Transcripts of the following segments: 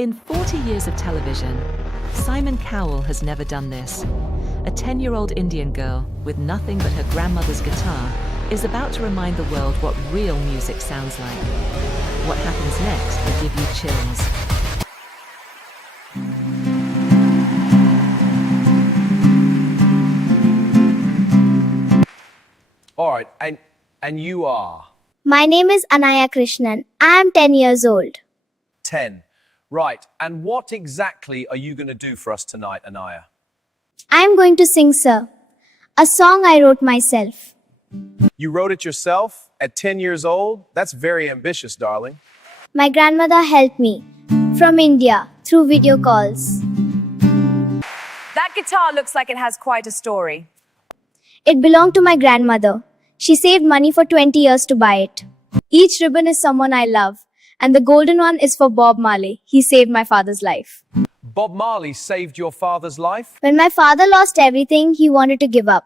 In 40 years of television, Simon Cowell has never done this. A 10-year-old Indian girl with nothing but her grandmother's guitar is about to remind the world what real music sounds like. What happens next will give you chills. All right, and you are? My name is Anaya Krishnan. I am 10 years old. 10. Right, and what exactly are you going to do for us tonight, Anaya? I am going to sing, sir, a song I wrote myself. You wrote it yourself at 10 years old? That's very ambitious, darling. My grandmother helped me from India through video calls. That guitar looks like it has quite a story. It belonged to my grandmother. She saved money for 20 years to buy it. Each ribbon is someone I love, and the golden one is for Bob Marley. He saved my father's life. Bob Marley saved your father's life? When my father lost everything, he wanted to give up.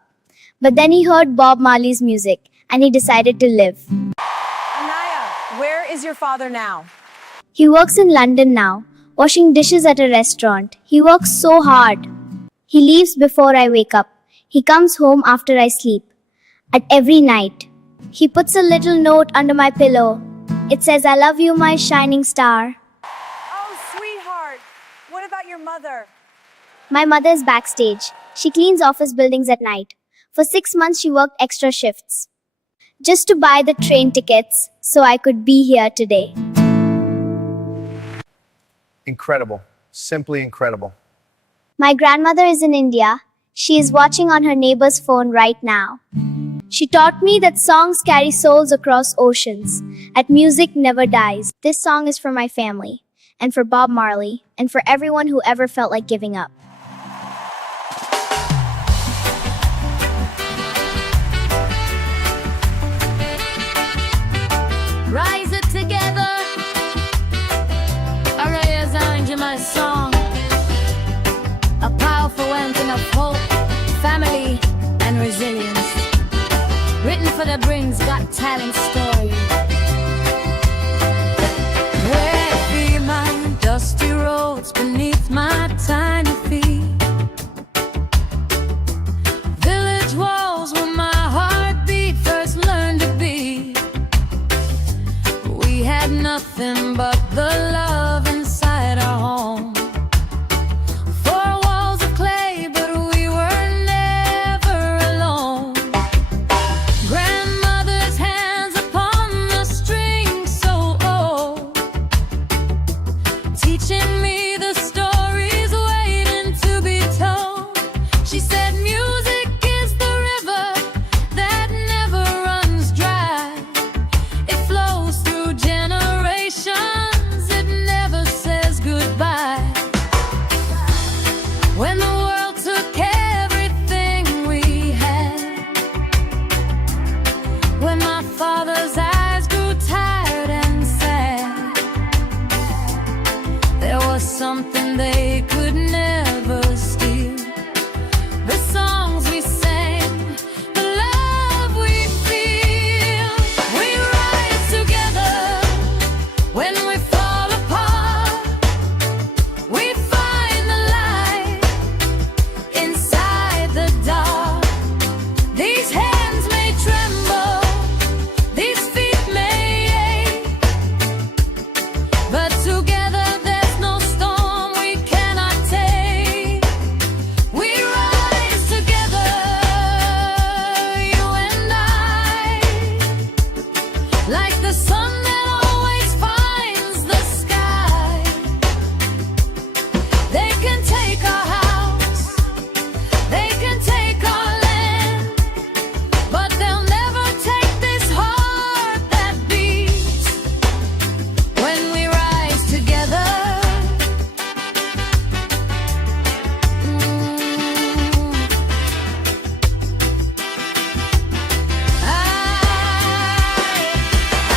But then he heard Bob Marley's music, and he decided to live. Anaya, where is your father now? He works in London now, washing dishes at a restaurant. He works so hard. He leaves before I wake up. He comes home after I sleep. At every night, he puts a little note under my pillow. It says, "I love you, my shining star." Oh, sweetheart. What about your mother? My mother is backstage. She cleans office buildings at night. For 6 months, she worked extra shifts just to buy the train tickets so I could be here today. Incredible. Simply incredible. My grandmother is in India. She is watching on her neighbor's phone right now. She taught me that songs carry souls across oceans, and music never dies. This song is for my family, and for Bob Marley, and for everyone who ever felt like giving up. Rise it together. Arrays angel, my song. A powerful anthem of hope, family, and resilience. Written for the Brings Got Talent story. Where be my dusty roads beneath my tiny feet? Village walls where my heartbeat first learned to beat. We had nothing but the love inside our home. Four walls of clay, but we were never alone. Grandmother's hands upon the strings so old, teaching me the stories waiting to be told. She said music is the river that never runs dry. It flows through generations, it never says goodbye. When the world took everything we had, when my father's eyes grew tired and sad, there was something they could never steal. The songs we sang, the love we feel. We rise together when we fall apart. We find the light inside the dark. These hands may tremble, these feet may ache, but together there's no storm we cannot take. We rise together, you and I, like the sun that always finds the sky. They can take our house, they can take our land, but they'll never take this heart that beats when we rise together.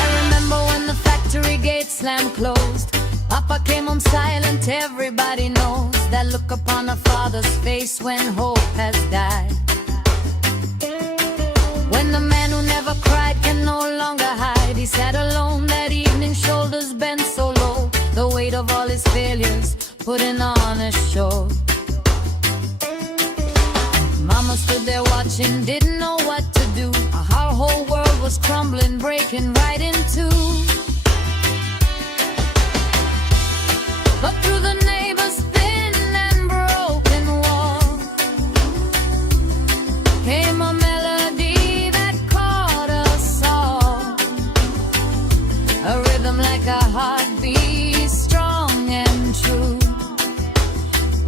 I remember when the factory gates slammed closed. Papa came home silent, everybody knows that look upon a father's face when hope has died. When the man who never cried can no longer hide, he sat alone that evening, shoulders bent so low, the weight of all his fear failures, putting on a show. Mama stood there watching, didn't know what to do. Our whole world was crumbling, breaking right in two. But through the neighbor's thin and broken wall came a melody that caught us all. A rhythm like a heartbeat, strong and true.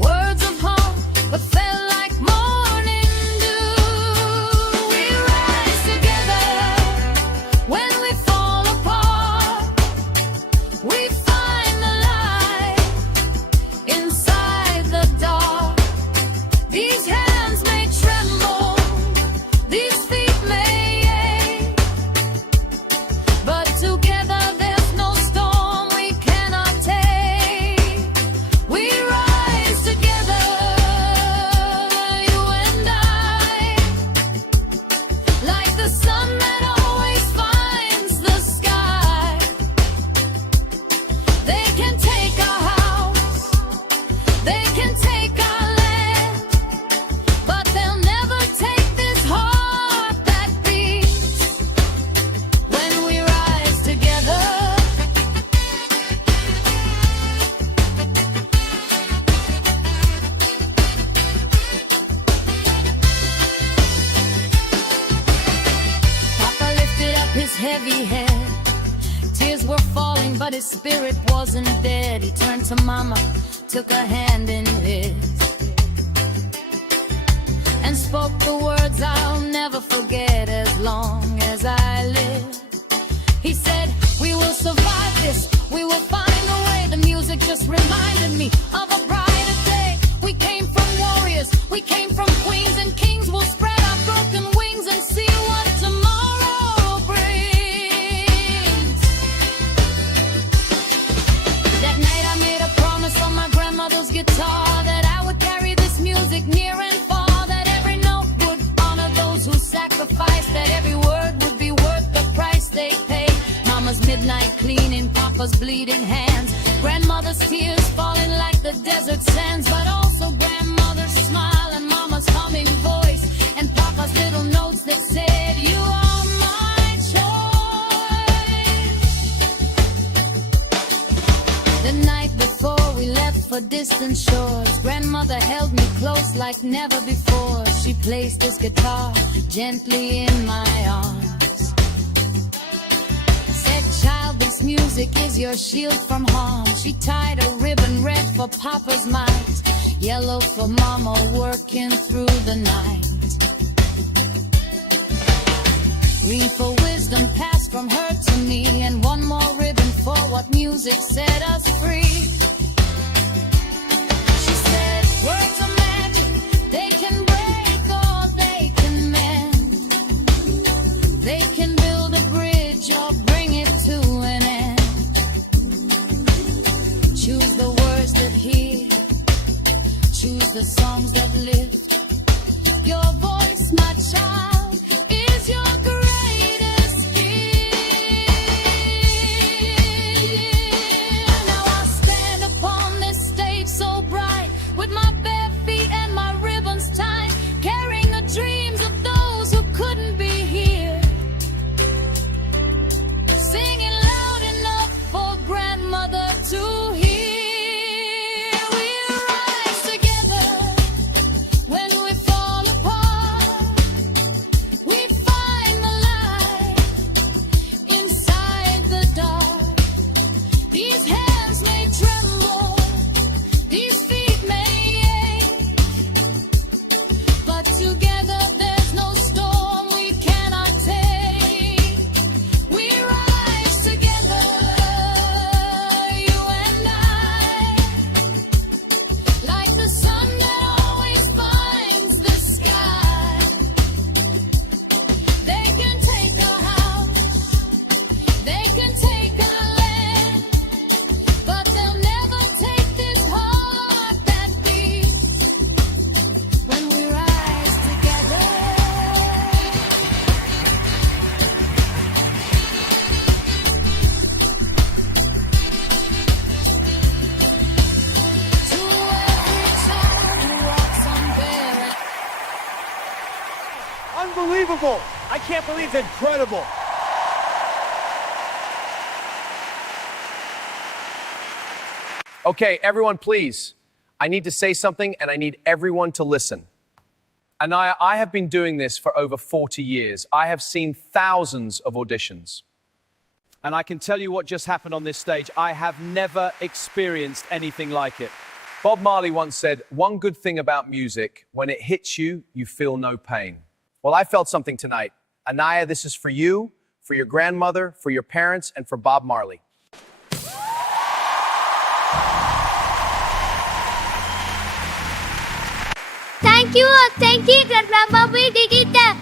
Words of hope, but felt like morning dew. We rise together when we fall apart. We find the light inside the dark. These hands may tremble, these feet may ache, but together there's no storm we cannot take. We rise together, you and I, like the sun that always finds the sky. They can take our house, they can take our land, but they'll never take this heart that beats when we rise together. Papa lifted up his heavy head. Tears were falling, but his spirit wasn't dead. He turned to Mama, took her hand in his, and spoke the words I'll never forget as long as I live. He said, we will survive this, we will find a way. The music just reminded me of a brighter day. We came from warriors, we came from queens and kings. We'll spread our broken wings and see what tomorrow brings. That night I made a promise on my grandmother's guitar that I would carry this music near and far, that every note would honor those who sacrificed, that every word would be worth the price they paid. Mama's midnight cleaning, Papa's bleeding hands, grandmother's tears falling like the desert sands, but also grandmother's smile and Mama's humming voice, and Papa's little notes that said, you are my choice. The night before we left for distant shores, grandmother held me close like never before. She placed this guitar gently in my arms, said, child, this music is your shield from harm. She tied a ribbon red for Papa's might, yellow for Mama working through the night, green for wisdom passed from her to me, and one more ribbon for what music set us free. She said, words are magic, they can break or they can mend. They can build a bridge or bring it to an end. Choose the words that heal, choose the songs that lift. Your voice, my child, is your greatest gift. Now I stand upon this stage so bright, with my bare feet and my ribbons tied, carrying the dreams of those who couldn't be here, singing loud enough for grandmother to hear. We rise together when we fall apart. We find the light inside the dark. These hands may tremble, these feet may unbelievable. I can't believe it's incredible. Okay, everyone, please. I need to say something, and I need everyone to listen. Anaya, I have been doing this for over 40 years. I have seen thousands of auditions. And I can tell you what just happened on this stage. I have never experienced anything like it. Bob Marley once said, one good thing about music, when it hits you, you feel no pain. Well, I felt something tonight. Anaya, this is for you, for your grandmother, for your parents, and for Bob Marley. Thank you, Grandma. We did it.